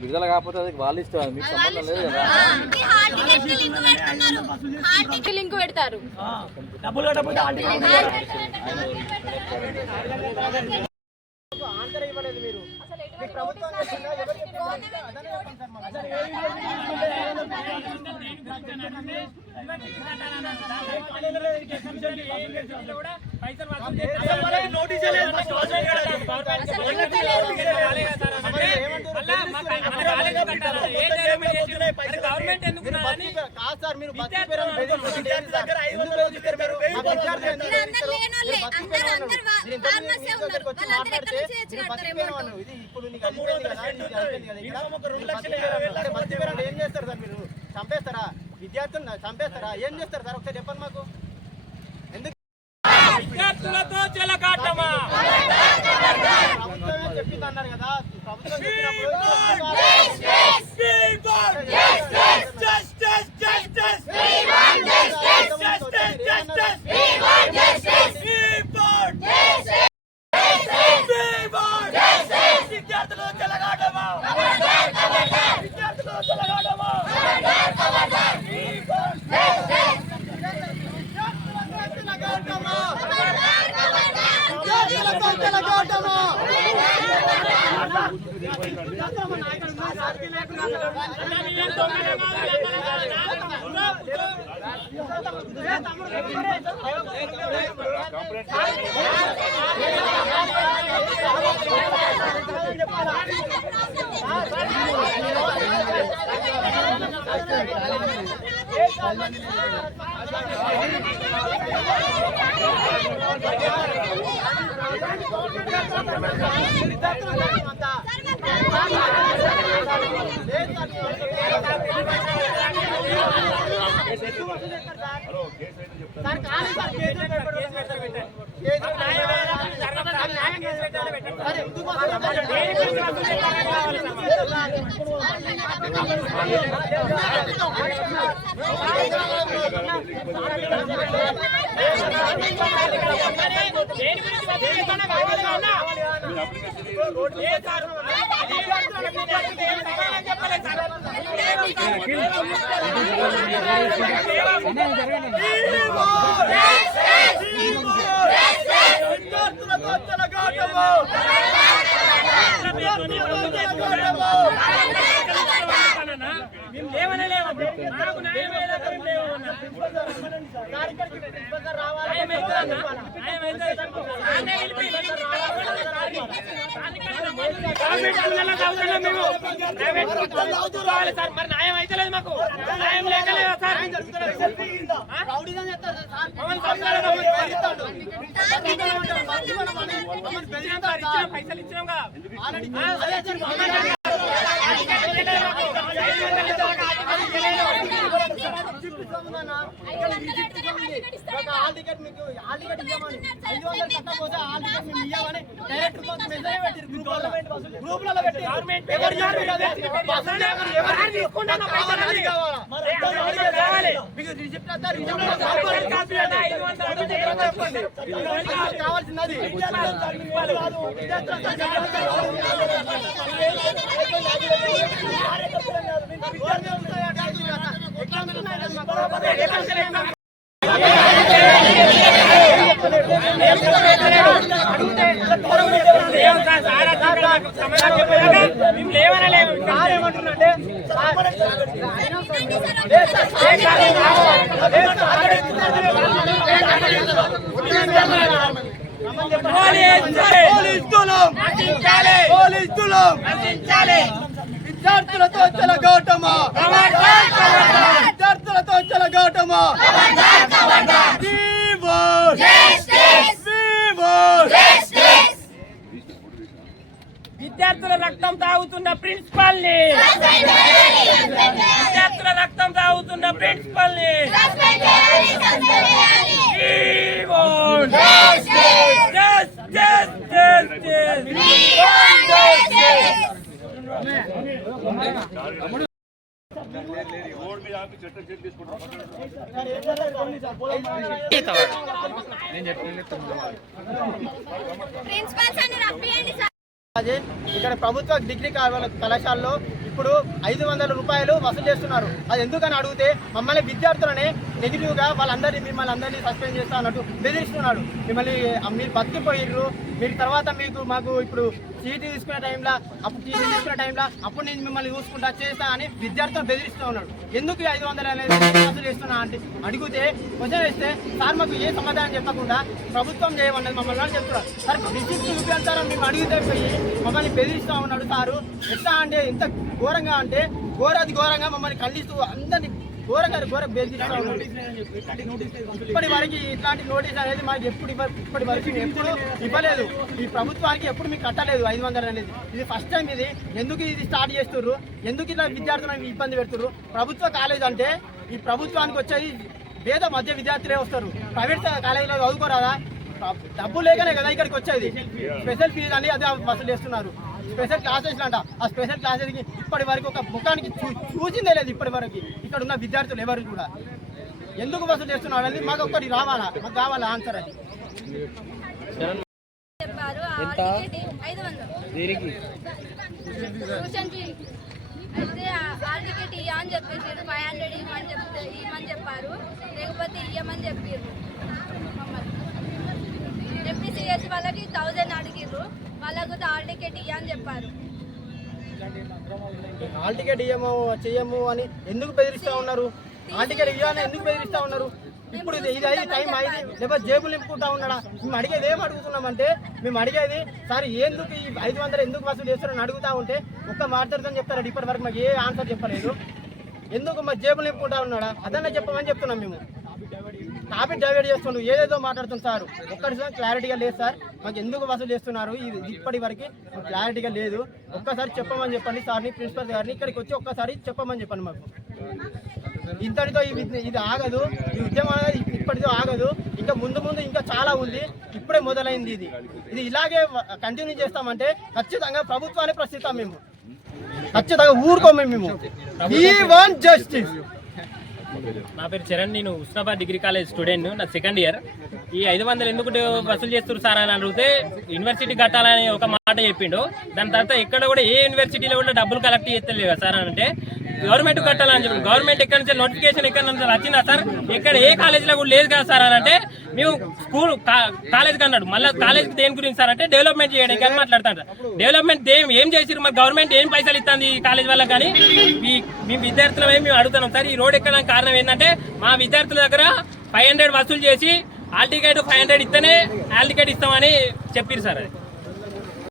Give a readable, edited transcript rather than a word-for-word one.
విడుదల కాకపోతే అది వాళ్ళు ఇస్తారు, మీకు సంబంధం లేదు కదా. లింక్ పెడతారు. ఏం చేస్తారు సార్ మీరు? చంపేస్తారా విద్యార్థులను? చంపేస్తారా? ఏం చేస్తారు సార్? ఒకసారి చెప్పండి మాకు. ఎందుకు విద్యార్థులతో చెలగాటమా? ప్రభుత్వమే చెప్పింది అన్నారు కదా. ప్రభుత్వం చెప్పినప్పుడు విద్యార్థులతో చెలగాటమా? విద్యార్థులతో చెలగాటమా? మరి న్యాయం అయితే లేదు మాకు. న్యాయం లేకలేదా సార్? పైసలు ఇచ్చినాం కదా. కావాల్సినది విద్యార్థులతో చెలగాటమా? విద్యార్థులతో చెలగాటమా? ప్రిన్సిపల్ ని ప్రిన్సిపల్స్ అని రప్పియండి సార్. అదే ఇక్కడ ప్రభుత్వ డిగ్రీ కళాశాలలో ఇప్పుడు 500 రూపాయలు వసూలు చేస్తున్నారు. అది ఎందుకని అడిగితే మమ్మల్ని విద్యార్థులనే నెగిటివ్గా మిమ్మల్ని అందరినీ సస్పెండ్ చేస్తా అన్నట్టు బెదిరిస్తున్నాడు. మిమ్మల్ని మీరు బతికిపోయిర్రు, మీరు తర్వాత మాకు ఇప్పుడు టీసీ తీసుకునే టైంలో అప్పుడు నేను మిమ్మల్ని చూసుకుంటా చేస్తా అని విద్యార్థులు బెదిరిస్తూ ఉన్నాడు. ఎందుకు 500 అనేది వసూలు చేస్తున్నా అంటే అడిగితే క్వశ్చన్ వేస్తే సార్ మాకు ఏ సమాధానం చెప్పకుండా ప్రభుత్వం చేయమన్నది మమ్మల్ని అని చెప్తున్నారు. సార్ రిసిప్ట్ చూపించారా మేము అడిగితే పోయి మమ్మల్ని బెదిరిస్తూ ఉన్నాడు. సారు ఎట్లా అంటే ఎంత ఘోరంగా అంటే ఘోరంగా మమ్మల్ని ఖండిస్తూ అందరినీ ఘోరంగా బెదిరిస్తూ ఉన్నాడు. ఇప్పటి వరకు ఇట్లాంటి నోటీస్ అనేది మాకు ఇప్పటి వరకు ఎప్పుడు ఇవ్వలేదు. ఈ ప్రభుత్వానికి ఎప్పుడు మీకు కట్టలేదు 500 అనేది. ఇది ఫస్ట్ టైం. ఇది ఎందుకు ఇది స్టార్ట్ చేస్తుర్రు, ఎందుకు ఇట్లా విద్యార్థులను ఇబ్బంది పెడుతుర్రు? ప్రభుత్వ కాలేజ్ అంటే ఈ ప్రభుత్వానికి వచ్చేది పేద మధ్య విద్యార్థులే వస్తారు. ప్రైవేట్ కాలేజీలో చదువుకోరాదా? డబ్బు లేకనే కదా ఇక్కడికి వచ్చేది. స్పెషల్ ఫీజు అని అదే వసూలు చేస్తున్నారు. స్పెషల్ క్లాసెస్ అంట. ఆ స్పెషల్ క్లాసెస్కి ఇప్పటి వరకు ఒక ముఖానికి చూసిందే లేదు. ఇప్పటి వరకు ఇక్కడ ఉన్న విద్యార్థులు ఎవరు కూడా ఎందుకు వసూలు చేస్తున్నారు అనేది మాకు ఒక్కటి మాకు కావాలా ఆన్సర్ అది. చెప్పారు 500 ట్యూషన్ ఫీ అయితే హాల్ టికెట్ ఇయ్య అని చెప్పేసి 500 ఇవ్వమని చెప్పారు. లేకపోతే ఇయ్యమని చెప్పారు. ఎంపీసీఎస్ వాళ్ళకి 1000 అడిగిర్రు. వాళ్ళకు హాల్ టికెట్ ఇయ్య అని చెప్పారు. హాల్ టికెట్ చెయ్యము అని ఎందుకు బెదిరిస్తూ ఉన్నారు? హాల్ టికెట్ ఇవ్వాలని ఎందుకు బెదిరిస్తూ ఉన్నారు? ఇప్పుడు ఇది టైం అయింది లేకపోతే జేబులు నింపుకుంటా ఉన్నాడా? మేము అడిగేది ఏం అడుగుతున్నామంటే మేము అడిగేది సార్ ఎందుకు ఈ 500 ఎందుకు వసూలు చేస్తారని అడుగుతా ఉంటే ఒక్క మాట్లాడుతుందని చెప్తారు. ఇప్పటి వరకు మాకు ఏ ఆన్సర్ చెప్పలేదు. ఎందుకు మా జేబులు నింపుకుంటా ఉన్నాడా అదన్నా చెప్పమని చెప్తున్నాం. మేము టాపిక్ డైవర్ట్ చేస్తున్నాడు, ఏదేదో మాట్లాడుతుంది సార్. ఒక్కసారి క్లారిటీగా లేదు సార్. మాకు ఎందుకు వసూలు చేస్తున్నారు ఇది ఇప్పటి వరకు క్లారిటీగా లేదు. ఒక్కసారి చెప్పమని చెప్పండి సార్ని, ప్రిన్సిపల్ గారిని. ఇక్కడికి వచ్చి ఒక్కసారి చెప్పమని చెప్పండి మాకు. ఇంతటితో ఇది ఆగదు. ఈ ఉద్యమం అనేది ఇప్పటితో ఆగదు. ఇంకా ముందు ఇంకా చాలా ఉంది. ఇప్పుడే మొదలైంది. ఇది ఇలాగే కంటిన్యూ చేస్తామంటే ఖచ్చితంగా ప్రభుత్వాన్ని ప్రశ్నిస్తాం. మేము ఖచ్చితంగా ఊరుకోము. మేము వి వాంట్ జస్టిస్. నా పేరు చరణ్. నేను ఉస్నాబాద్ డిగ్రీ కాలేజ్ స్టూడెంట్. నా సెకండ్ ఇయర్. ఈ 500 ఎందుకు వసూలు చేస్తారు సార్ అని అడిగితే యూనివర్సిటీ కట్టాలని ఒక మాట చెప్పిండు. దాని తర్వాత ఎక్కడ కూడా ఏ యూనివర్సిటీలో కూడా డబ్బులు కలెక్ట్ చేస్తలేవు సార్ అని అంటే గవర్నమెంట్ కట్టాలని చెప్పి గవర్నమెంట్ ఎక్కడి నుంచి నోటిఫికేషన్ ఎక్కడి నుంచి వచ్చిందా సార్? ఎక్కడ ఏ కాలేజీలో కూడా లేదు కదా సార్ అని అంటే మేము స్కూల్ కాలేజ్కి అన్నాడు. మళ్ళీ కాలేజ్కి దేని గురించి సార్ అంటే డెవలప్మెంట్ చేయడానికి అని మాట్లాడతాడు. డెవలప్మెంట్ ఏం చేసిరు మరి? గవర్నమెంట్ ఏం పైసలు ఇస్తుంది ఈ కాలేజ్ వల్ల? కానీ మేము విద్యార్థులమే మేము అడుగుతున్నాం సార్. ఈ రోడ్ ఎక్కడానికి కారణం ఏంటంటే మా విద్యార్థుల దగ్గర 500 వసూలు చేసి హాల్ టికెట్ 500 ఇస్తేనే హాల్ టికెట్ ఇస్తామని చెప్పారు సార్. అది